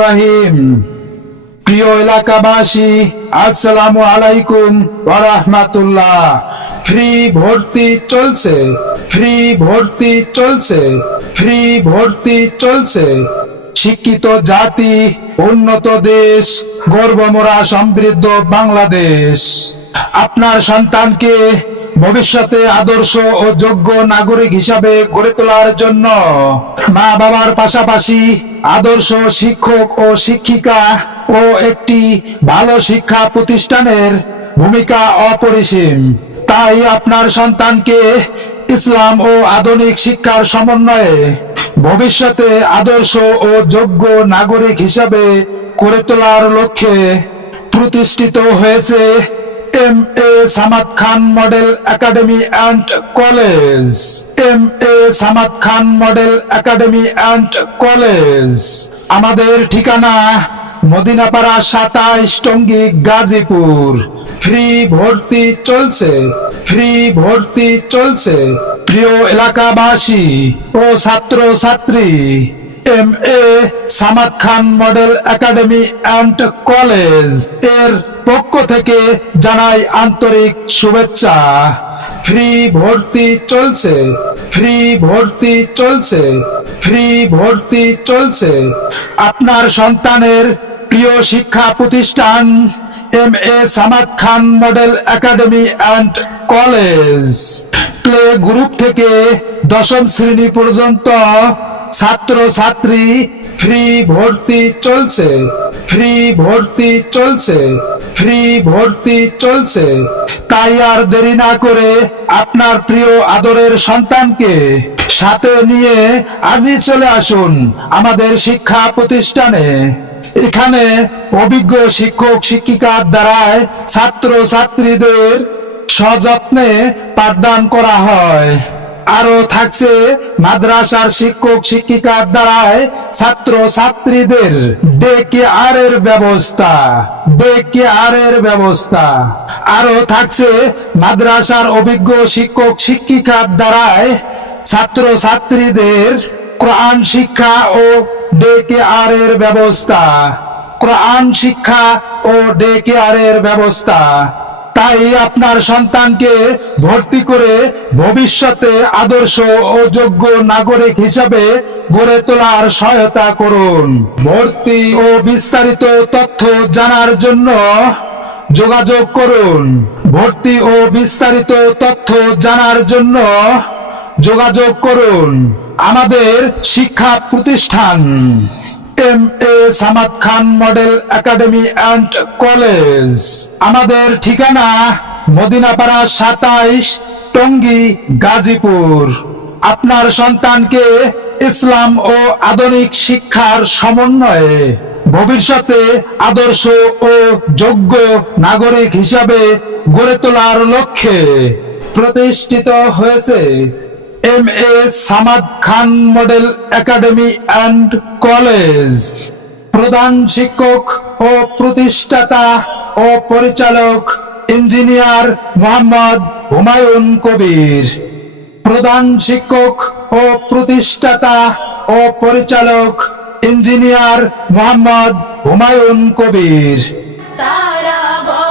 রহিম প্রিয় এলাকাবাসী আলাইকুম ফ্রি ভর্তি চলছে, ফ্রি ভর্তি চলছে, ফ্রি ভর্তি চলছে। শিক্ষিত জাতি, উন্নত দেশ, গর্বমরা সমৃদ্ধ বাংলাদেশ। আপনার সন্তানকে ভবিষ্যতে আদর্শ ও যোগ্য নাগরিক হিসাবে গড়ে তোলার জন্য মা বাবার পাশাপাশি আদর্শ শিক্ষক ও শিক্ষিকা ও একটি ভালো শিক্ষা প্রতিষ্ঠানের ভূমিকা অপরিসীম। তাই আপনার সন্তানকে ইসলাম ও আধুনিক শিক্ষার সমন্বয়ে ভবিষ্যতে আদর্শ ও যোগ্য নাগরিক হিসাবে করে তোলার লক্ষ্যে প্রতিষ্ঠিত হয়েছে M A Samad Khan model academy and college M A Samad Khan model academy and college আমাদের ঠিকানা মদিনাপাড়া সাতাইশ টঙ্গী গাজীপুর। ফ্রি ভর্তি চলছে, ফ্রি ভর্তি চলছে। প্রিয় এলাকাবাসী ও ছাত্র ছাত্রী M A Samad Khan model academy and কলেজের পক্ষ থেকে জানাই আন্তরিক শুভেচ্ছা। ফ্রি ভর্তি চলছে, ফ্রি ভর্তি চলছে, ফ্রি ভর্তি চলছে। আপনার সন্তানের প্রিয় শিক্ষা প্রতিষ্ঠান M A Samad Khan model academy and college. Play group থেকে দশম শ্রেণি পর্যন্ত ছাত্র ছাত্রী ফ্রি ভর্তি চলছে, ফ্রি ভর্তি চলছে, ফ্রি ভর্তি চলছে। তাই আর দেরি না করে আপনার প্রিয় আদরের সন্তানকে সাথে নিয়ে আজই চলে আসুন আমাদের শিক্ষা প্রতিষ্ঠানে। এখানে অভিজ্ঞ শিক্ষক শিক্ষিকার দ্বারায় ছাত্র ছাত্রীদের সযত্নে পাঠদান করা হয়। আরও থাকছে মাদ্রাসার শিক্ষক শিক্ষিকার দ্বারায় ছাত্র ছাত্রীদের ডেকে আর এর ব্যবস্থা ডেকে আর এর ব্যবস্থা। আরও থাকছে মাদ্রাসার অভিজ্ঞ শিক্ষক শিক্ষিকার দ্বারায় ছাত্র ছাত্রীদের কোরআন শিক্ষা ও ডেকে আর এর ব্যবস্থা, কোরআন শিক্ষা ও ডেকে আর এর ব্যবস্থা। তাই আপনার সন্তানকে ভর্তি করে ভবিষ্যতে আদর্শ ও যোগ্য নাগরিক হিসাবে গড়ে তোলার সহায়তা করুন। ভর্তি ও বিস্তারিত তথ্য জানার জন্য যোগাযোগ করুন। ভর্তি ও বিস্তারিত তথ্য জানার জন্য যোগাযোগ করুন। আমাদের শিক্ষা প্রতিষ্ঠান। M A Samad Khan model academy and college. আমাদের ঠিকানা মদিনাপাড়া সাতাইশ টঙ্গী গাজীপুর। আপনার সন্তানকে ইসলাম ও আধুনিক শিক্ষার সমন্বয়ে ভবিষ্যতে আদর্শ ও যোগ্য নাগরিক হিসাবে গড়ে তোলার লক্ষ্যে প্রতিষ্ঠিত হয়েছে M A Samad Khan model academy and college প্রধান শিক্ষক ও প্রতিষ্ঠাতা ও পরিচালক ইঞ্জিনিয়ার মোহাম্মদ হুমায়ুন কবির। প্রধান শিক্ষক ও প্রতিষ্ঠাতা ও পরিচালক ইঞ্জিনিয়ার মোহাম্মদ হুমায়ুন কবির।